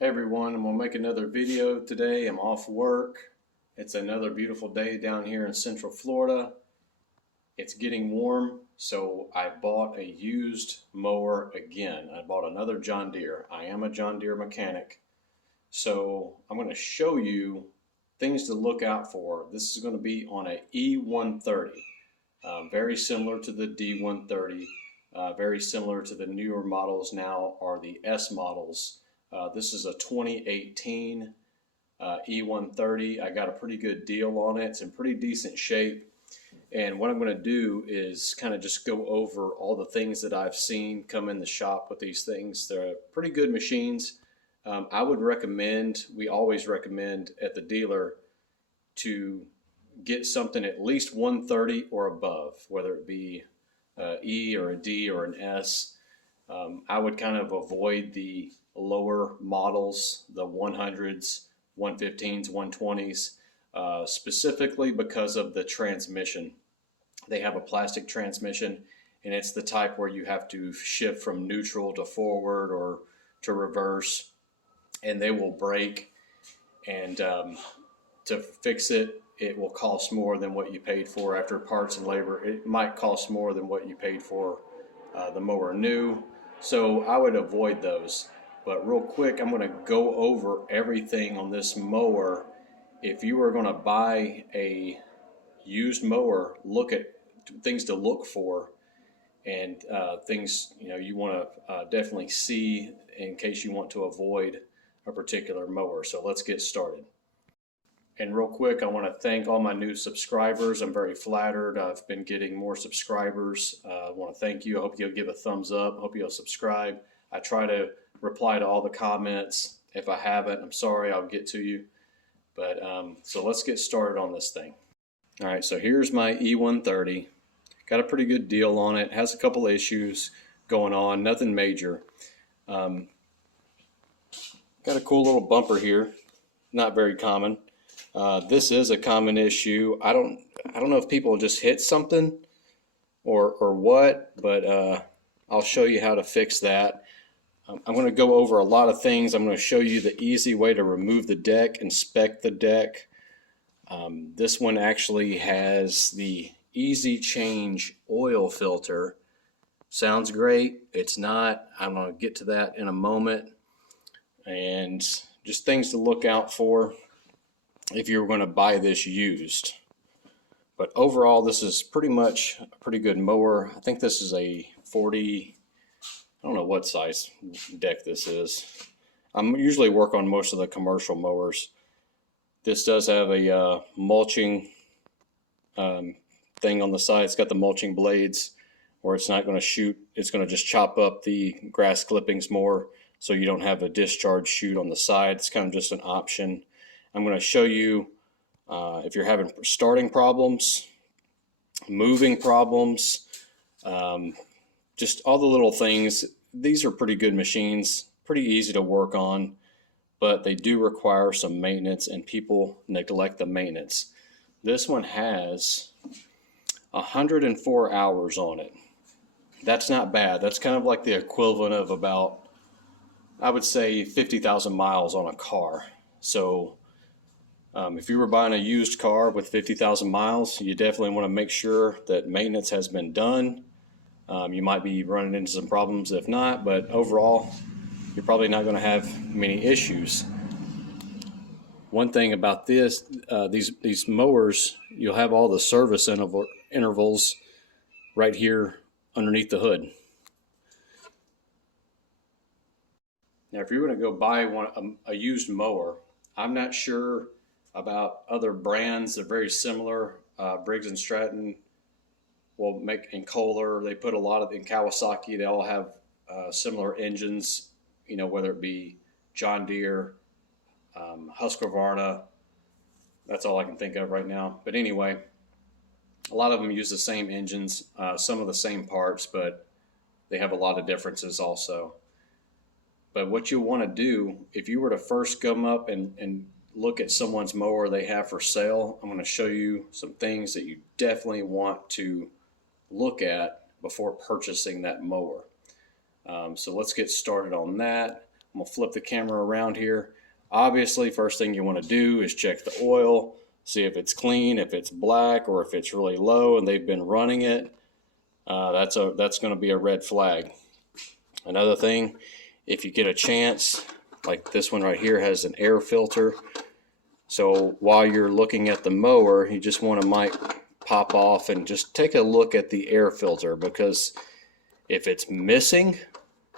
Hey everyone, I'm gonna make another video today. I'm off work. It's another beautiful day down here in Central Florida. It's getting warm, so I bought a used mower again. I bought another John Deere. I am a John Deere mechanic. So I'm gonna show you things to look out for. This is gonna be on a E130. Very similar to the D130. Very similar to the newer models now are the S models. This is a 2018 E130. I got a pretty good deal on it. It's in pretty decent shape. And what I'm going to do is kind of just go over all the things that I've seen come in the shop with these things. They're pretty good machines. I would recommend, we always recommend at the dealer to get something at least 130 or above, whether it be E or a D or an S. I would kind of avoid the lower models, the 100s, 115s, 120s, specifically because of the transmission. They have a plastic transmission, and it's the type where you have to shift from neutral to forward or to reverse, and they will break. And to fix it, it will cost more than what you paid for after parts and labor. It might cost more than what you paid for the mower new. So I would avoid those. But real quick, I'm going to go over everything on this mower. If you are going to buy a used mower, look at things to look for and things you want to definitely see in case you want to avoid a particular mower. So let's get started. And real quick, I want to thank all my new subscribers. I'm very flattered. I've been getting more subscribers. I want to thank you. I hope you'll give a thumbs up. I hope you'll subscribe. I try to reply to all the comments. If I haven't, I'm sorry, I'll get to you. But so let's get started on this thing. All right, so here's my E130. Got a pretty good deal on it. Has a couple issues going on, nothing major. Got a cool little bumper here, not very common. This is a common issue. I don't know if people just hit something or what, but I'll show you how to fix that. I'm going to go over a lot of things. I'm going to show you the easy way to remove the deck, inspect the deck. This one actually has the easy change oil filter. Sounds great. It's not. I'm going to get to that in a moment. And just things to look out for if you're going to buy this used. But overall, this is pretty much a pretty good mower. I think this is a 40, I don't know what size deck this is. I usually work on most of the commercial mowers. This does have a mulching thing on the side. It's got the mulching blades where it's not going to shoot. It's going to just chop up the grass clippings more so you don't have a discharge chute on the side. It's kind of just an option. I'm going to show you if you're having starting problems, moving problems, just all the little things. These are pretty good machines, pretty easy to work on, but they do require some maintenance, and people neglect the maintenance. This one has 104 hours on it. That's not bad. That's kind of like the equivalent of about, I would say, 50,000 miles on a car. So if you were buying a used car with 50,000 miles, you definitely want to make sure that maintenance has been done. You might be running into some problems if not, but overall, you're probably not going to have many issues. One thing about this, these mowers, you'll have all the service intervals right here underneath the hood. Now, if you're going to go buy a used mower, I'm not sure about other brands. They're very similar. Briggs & Stratton will make, in Kohler, they put a lot of, in Kawasaki, they all have similar engines, whether it be John Deere, Husqvarna. That's all I can think of right now. But anyway, a lot of them use the same engines, some of the same parts, but they have a lot of differences also. But what you want to do, if you were to first come up and look at someone's mower they have for sale, I'm going to show you some things that you definitely want to look at before purchasing that mower. So let's get started on that. I'm gonna flip the camera around here. Obviously, first thing you want to do is check the oil, see if it's clean, if it's black, or if it's really low and they've been running it. That's going to be a red flag. Another thing, if you get a chance, like this one right here has an air filter. So while you're looking at the mower, you just want to might pop off and just take a look at the air filter, because if it's missing,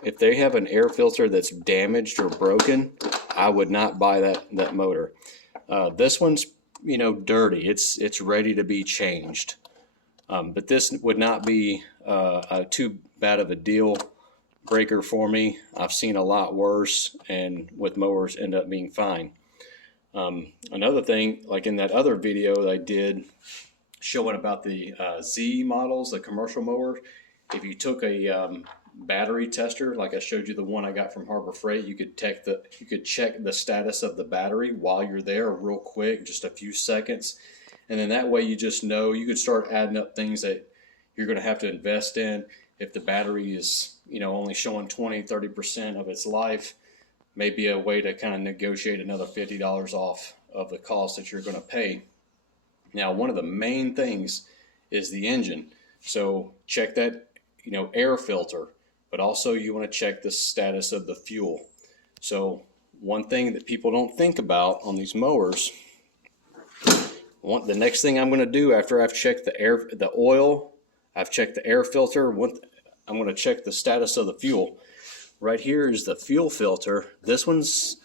if they have an air filter that's damaged or broken, I would not buy that motor. This one's, you know, dirty. It's ready to be changed. But this would not be too bad of a deal breaker for me. I've seen a lot worse, and with mowers end up being fine. Another thing, like in that other video that I did showing about the Z models, the commercial mower, if you took a battery tester, like I showed you the one I got from Harbor Freight, you could check the status of the battery while you're there real quick, just a few seconds. And then that way you just know, you could start adding up things that you're going to have to invest in. If the battery is, you know, only showing 20-30% of its life, maybe a way to kind of negotiate another $50 off of the cost that you're going to pay. Now, one of the main things is the engine. So check that, you know, air filter, but also you want to check the status of the fuel. So one thing that people don't think about on these mowers, the next thing I'm going to do after I've checked the oil, I've checked the air filter, I'm going to check the status of the fuel. Right here is the fuel filter. This one's,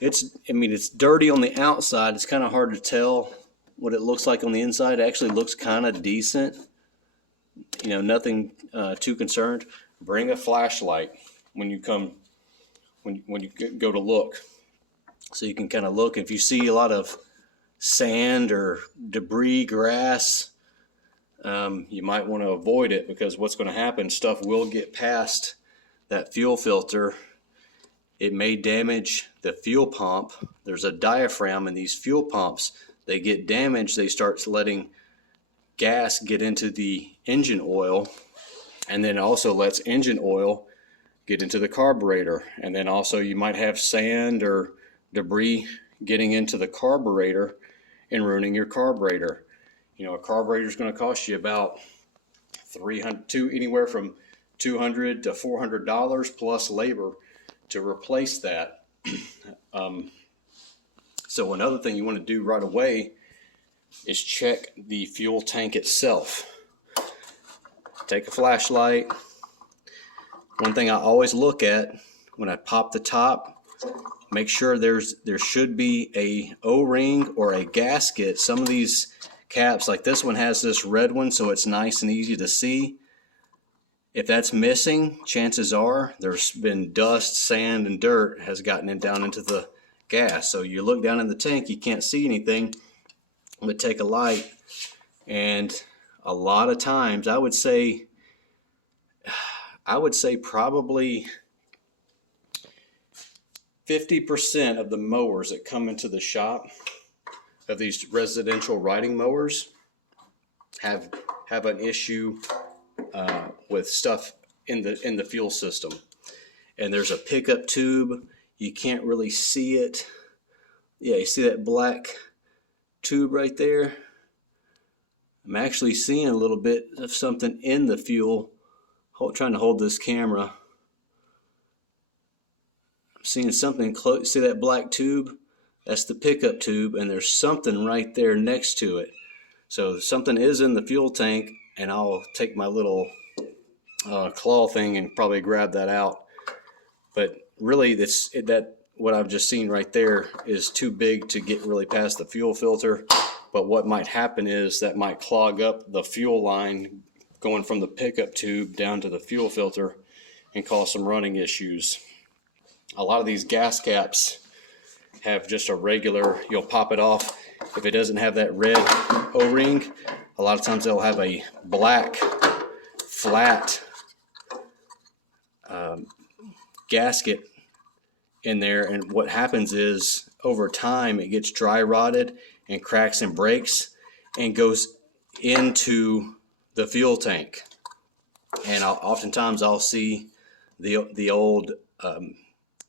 it's dirty on the outside. It's kind of hard to tell what it looks like on the inside. It actually looks kind of decent. You know, nothing too concerned. Bring a flashlight when you go to look, so you can kind of look. If you see a lot of sand or debris, grass, you might want to avoid it, because what's going to happen, stuff will get past that fuel filter. It may damage the fuel pump. There's a diaphragm in these fuel pumps. They get damaged, they start letting gas get into the engine oil, and then also lets engine oil get into the carburetor. And then also you might have sand or debris getting into the carburetor and ruining your carburetor. You know, a carburetor is going to cost you about anywhere from $200 to $400 plus labor to replace that. So another thing you want to do right away is check the fuel tank itself. Take a flashlight. One thing I always look at when I pop the top, make sure there should be a O-ring or a gasket. Some of these caps, like this one, has this red one, so it's nice and easy to see. If that's missing, chances are there's been dust, sand, and dirt has gotten down into the gas. So you look down in the tank, you can't see anything, but take a light, and a lot of times, I would say probably 50% of the mowers that come into the shop, of these residential riding mowers, have an issue with stuff in the fuel system. And there's a pickup tube. You can't really see it. Yeah, you see that black tube right there? I'm actually seeing a little bit of something in the fuel. Trying to hold this camera. I'm seeing something close. See that black tube? That's the pickup tube, and there's something right there next to it. So something is in the fuel tank, and I'll take my little claw thing and probably grab that out. But really, what I've just seen right there is too big to get really past the fuel filter. But what might happen is that might clog up the fuel line going from the pickup tube down to the fuel filter and cause some running issues. A lot of these gas caps have just a regular, you'll pop it off. If it doesn't have that red O-ring, a lot of times they'll have a black, flat gasket in there, and what happens is over time it gets dry rotted and cracks and breaks and goes into the fuel tank. And oftentimes I'll see the old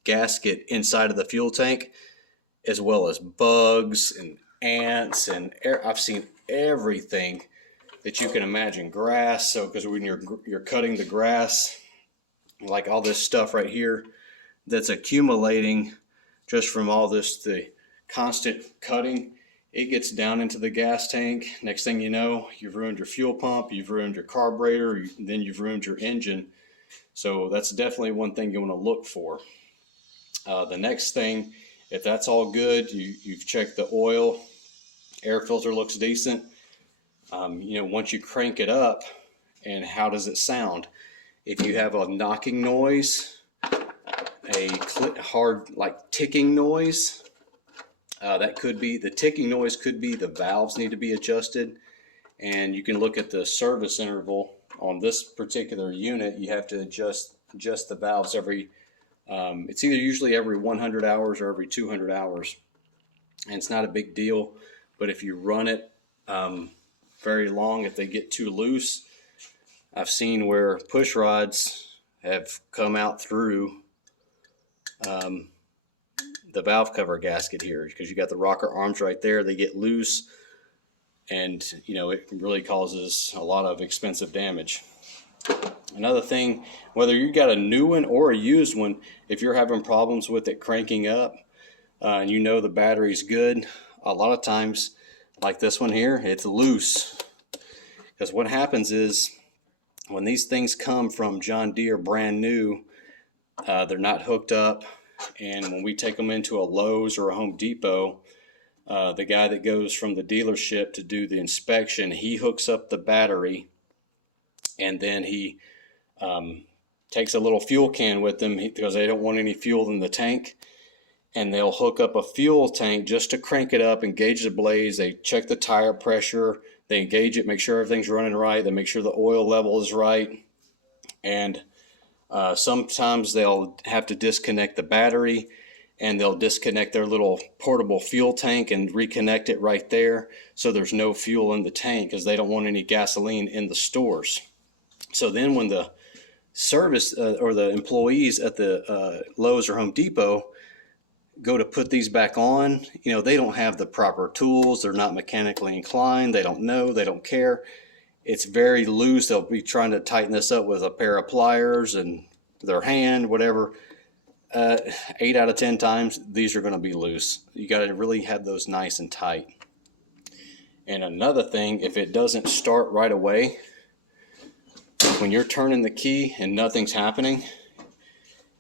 gasket inside of the fuel tank, as well as bugs and ants, and I've seen everything that you can imagine. Grass, so because when you're cutting the grass, like all this stuff right here that's accumulating just from all this, the constant cutting, it gets down into the gas tank. Next thing you know, you've ruined your fuel pump, you've ruined your carburetor, then you've ruined your engine. So that's definitely one thing you want to look for. The next thing, if that's all good, you've checked the oil, air filter looks decent. Once you crank it up, and how does it sound? If you have a knocking noise, a hard like ticking noise, that could be the ticking noise. Could be the valves need to be adjusted, and you can look at the service interval on this particular unit. You have to adjust the valves every. It's either usually every 100 hours or every 200 hours, and it's not a big deal. But if you run it very long, if they get too loose, I've seen where push rods have come out through the valve cover gasket here, because you got the rocker arms right there. They get loose, and it really causes a lot of expensive damage. Another thing, whether you got a new one or a used one, if you're having problems with it cranking up, and the battery's good, a lot of times, like this one here, it's loose. Because what happens is, when these things come from John Deere brand new, they're not hooked up, and when we take them into a Lowe's or a Home Depot, the guy that goes from the dealership to do the inspection, he hooks up the battery, and then he takes a little fuel can with them because they don't want any fuel in the tank, and they'll hook up a fuel tank just to crank it up and gauge the blaze. They check the tire pressure, they engage it, make sure everything's running right, they make sure the oil level is right, and sometimes they'll have to disconnect the battery, and they'll disconnect their little portable fuel tank and reconnect it right there, so there's no fuel in the tank, because they don't want any gasoline in the stores. So then when the service or the employees at the Lowe's or Home Depot go to put these back on, they don't have the proper tools, they're not mechanically inclined, they don't know, they don't care. It's very loose. They'll be trying to tighten this up with a pair of pliers and their hand, whatever. 8 out of 10 times, these are going to be loose. You got to really have those nice and tight. And another thing, if it doesn't start right away, when you're turning the key and nothing's happening,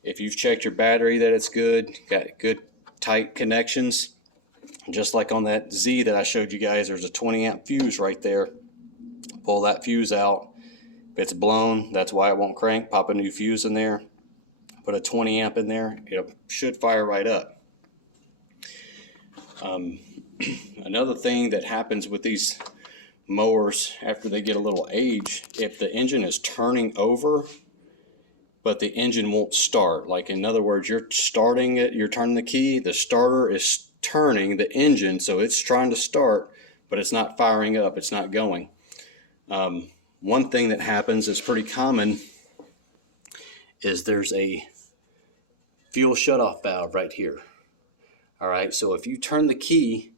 if you've checked your battery that it's good, got good tight connections, just like on that Z that I showed you guys, there's a 20 amp fuse right there. Pull that fuse out. If it's blown, that's why it won't crank. Pop a new fuse in there, put a 20 amp in there, it should fire right up. Another thing that happens with these mowers after they get a little age, if the engine is turning over but the engine won't start, like in other words, you're starting it, you're turning the key, the starter is turning the engine, so it's trying to start, but it's not firing up, it's not going. One thing that happens is pretty common is there's a fuel shutoff valve right here. All right, so if you turn the key,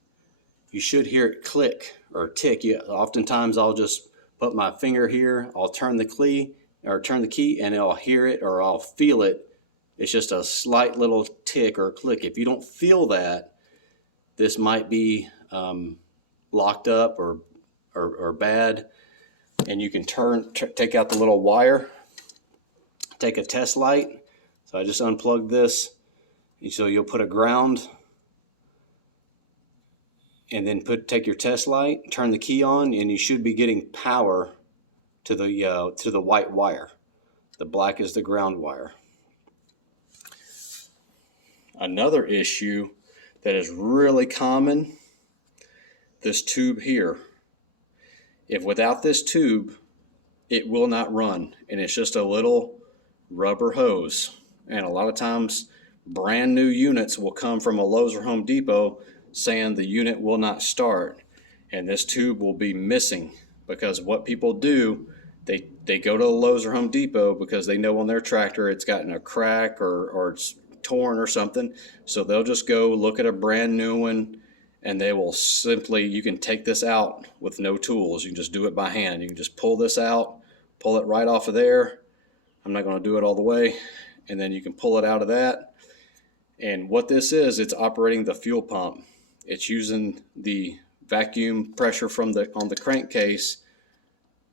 you should hear it click or tick. Oftentimes I'll just put my finger here, I'll turn the key, and I'll hear it or I'll feel it. It's just a slight little tick or click. If you don't feel that, this might be locked up or bad. And you can take out the little wire, take a test light. So I just unplugged this. So you'll put a ground, and then take your test light, turn the key on, and you should be getting power to the white wire. The black is the ground wire. Another issue that is really common, this tube here. If without this tube, it will not run, and it's just a little rubber hose. And a lot of times, brand new units will come from a Lowe's or Home Depot saying the unit will not start, and this tube will be missing, because what people do, they go to a Lowe's or Home Depot because they know on their tractor it's gotten a crack or it's torn or something. So they'll just go look at a brand new one, and they will simply, you can take this out with no tools. You can just do it by hand. You can just pull this out, pull it right off of there. I'm not going to do it all the way. And then you can pull it out of that. And what this is, it's operating the fuel pump. It's using the vacuum pressure from on the crankcase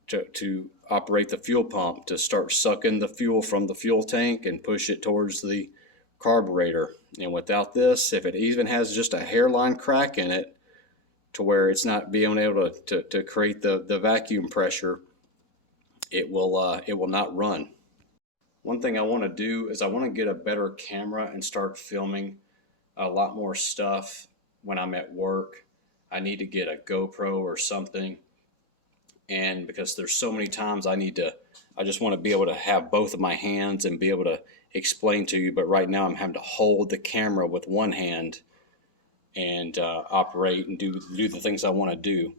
to operate the fuel pump, to start sucking the fuel from the fuel tank and push it towards the carburetor. And without this, if it even has just a hairline crack in it to where it's not being able to create the vacuum pressure, it will not run. One thing I want to do is I want to get a better camera and start filming a lot more stuff when I'm at work. I need to get a GoPro or something. And because there's so many times I just want to be able to have both of my hands and be able to explain to you. But right now I'm having to hold the camera with one hand and operate and do the things I want to do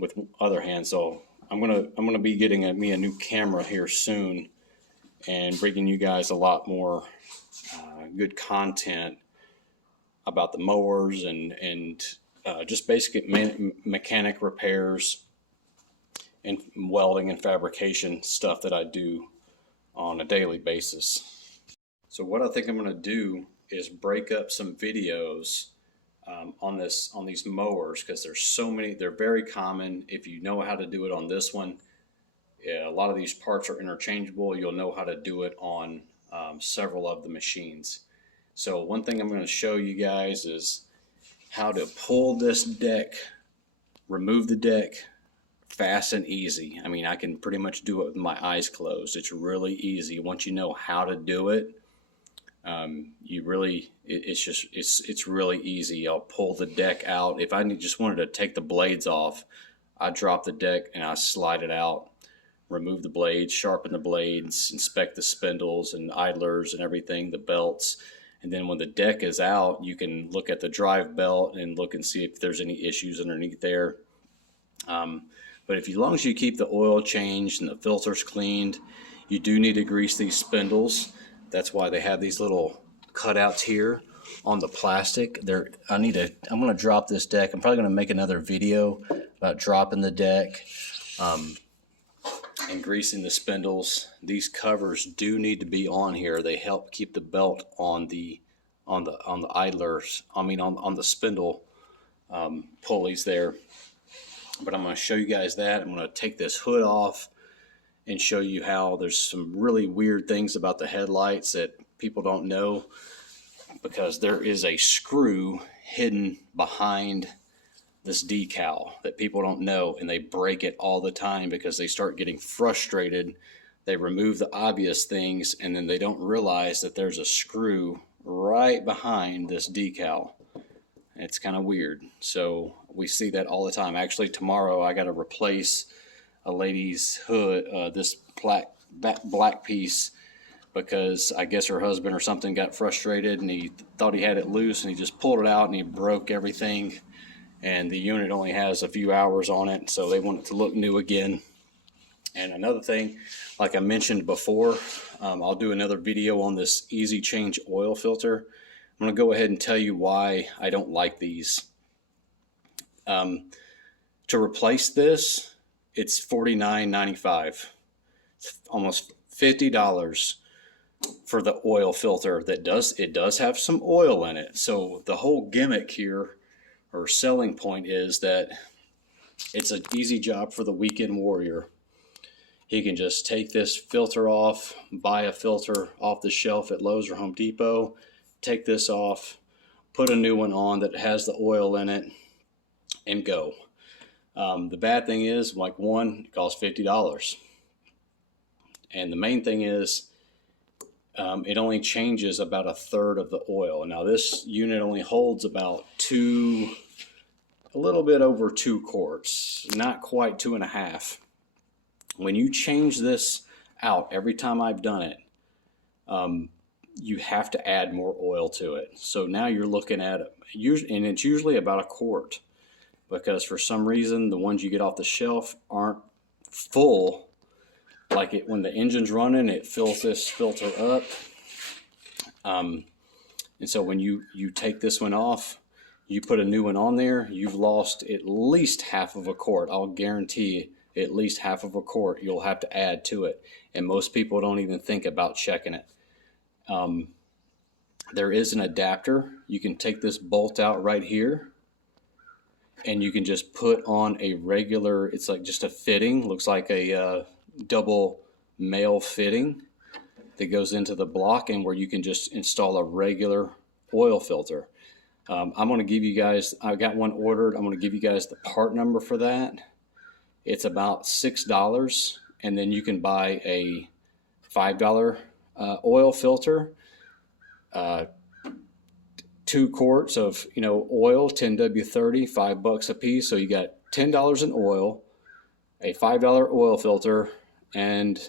with other hand. So I'm gonna be getting me a new camera here soon and bringing you guys a lot more good content about the mowers and just basic mechanic repairs and welding and fabrication stuff that I do on a daily basis. So what I think I'm going to do is break up some videos on these mowers, because there's so many. They're very common. If you know how to do it on this one, a lot of these parts are interchangeable. You'll know how to do it on several of the machines. So one thing I'm going to show you guys is how to pull this deck, remove the deck fast and easy. I mean, I can pretty much do it with my eyes closed. It's really easy once you know how to do it. It's really easy. I'll pull the deck out. If I just wanted to take the blades off, I drop the deck and I slide it out, remove the blades, sharpen the blades, inspect the spindles and idlers and everything, the belts. And then when the deck is out, you can look at the drive belt and look and see if there's any issues underneath there. But as long as you keep the oil changed and the filters cleaned, you do need to grease these spindles. That's why they have these little cutouts here on the plastic. I'm going to drop this deck. I'm probably going to make another video about dropping the deck and greasing the spindles. These covers do need to be on here. They help keep the belt on the idlers. I mean on the spindle pulleys there. But I'm going to show you guys that. I'm going to take this hood off and show you how there's some really weird things about the headlights that people don't know, because there is a screw hidden behind this decal that people don't know, and they break it all the time because they start getting frustrated. They remove the obvious things and then they don't realize that there's a screw right behind this decal. It's kind of weird. So we see that all the time. Actually, tomorrow I got to replace a lady's hood, this black piece, because I guess her husband or something got frustrated and he thought he had it loose and he just pulled it out and he broke everything. And the unit only has a few hours on it, so they want it to look new again. And another thing, like I mentioned before, I'll do another video on this easy change oil filter. I'm going to go ahead and tell you why I don't like these. To replace this, it's $49.95. It's almost $50 for the oil filter. It does have some oil in it. So the whole gimmick here, or selling point, is that it's an easy job for the weekend warrior. He can just take this filter off, buy a filter off the shelf at Lowe's or Home Depot, take this off, put a new one on that has the oil in it, and go. The bad thing is, like, one, it costs $50. And the main thing is, it only changes about a third of the oil. Now this unit only holds about a little bit over 2 quarts, not quite 2.5. When you change this out, every time I've done it, you have to add more oil to it. So now you're looking at, and it's usually about a quart, because for some reason the ones you get off the shelf aren't full. Like when the engine's running, it fills this filter up. And so when you take this one off, you put a new one on there, you've lost at least half of a quart. I'll guarantee at least half of a quart you'll have to add to it. And most people don't even think about checking it. There is an adapter. You can take this bolt out right here, and you can just put on a regular, it's like just a fitting, looks like a double male fitting that goes into the block, and where you can just install a regular oil filter. I'm going to give you guys, I got one ordered. I'm going to give you guys the part number for that. It's about $6, and then you can buy a $5 oil filter, 2 quarts of oil, 10W30, $5 a piece. So you got $10 in oil, a $5 oil filter, and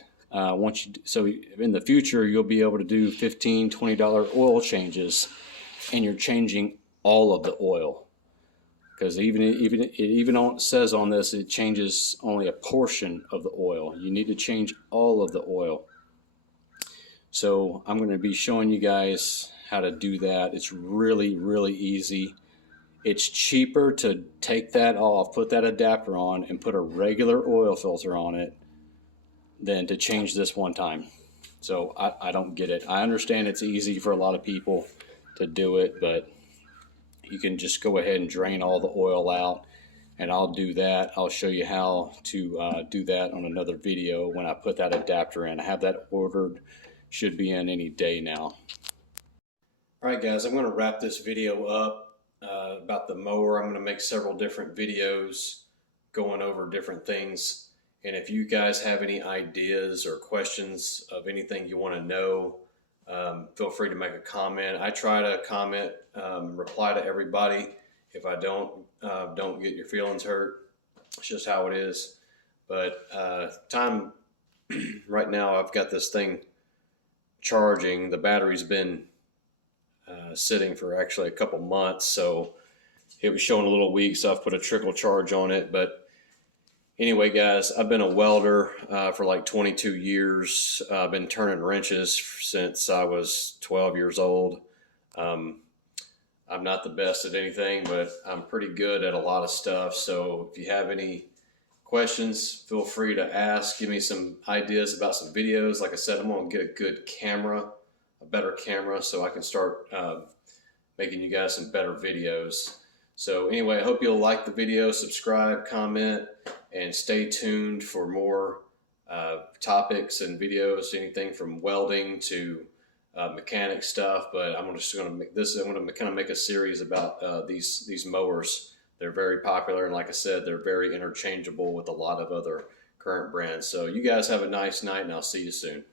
so in the future you'll be able to do $15, $20 oil changes, and you're changing all of the oil, because it says on this it changes only a portion of the oil. You need to change all of the oil. So I'm going to be showing you guys how to do that. It's really, really easy. It's cheaper to take that off, put that adapter on, and put a regular oil filter on it than to change this one time. So I don't get it. I understand it's easy for a lot of people to do it, but you can just go ahead and drain all the oil out, and I'll do that. I'll show you how to do that on another video when I put that adapter in. I have that ordered, should be in any day now. All right, guys, I'm going to wrap this video up about the mower. I'm going to make several different videos going over different things. And if you guys have any ideas or questions of anything you want to know, feel free to make a comment. I try to comment, reply to everybody. If I don't get your feelings hurt. It's just how it is. But time right now, I've got this thing charging. The battery's been sitting for actually a couple months, so it was showing a little weak, so I've put a trickle charge on it. But anyway, guys, I've been a welder for like 22 years. I've been turning wrenches since I was 12 years old. I'm not the best at anything, but I'm pretty good at a lot of stuff. So if you have any questions, feel free to ask. Give me some ideas about some videos. Like I said, I'm going to get a good camera, a better camera, so I can start making you guys some better videos. So anyway, I hope you'll like the video, subscribe, comment, and stay tuned for more topics and videos, anything from welding to mechanic stuff. But I'm just going to make this, I'm going to kind of make a series about these mowers. They're very popular, and like I said, they're very interchangeable with a lot of other current brands. So you guys have a nice night, and I'll see you soon.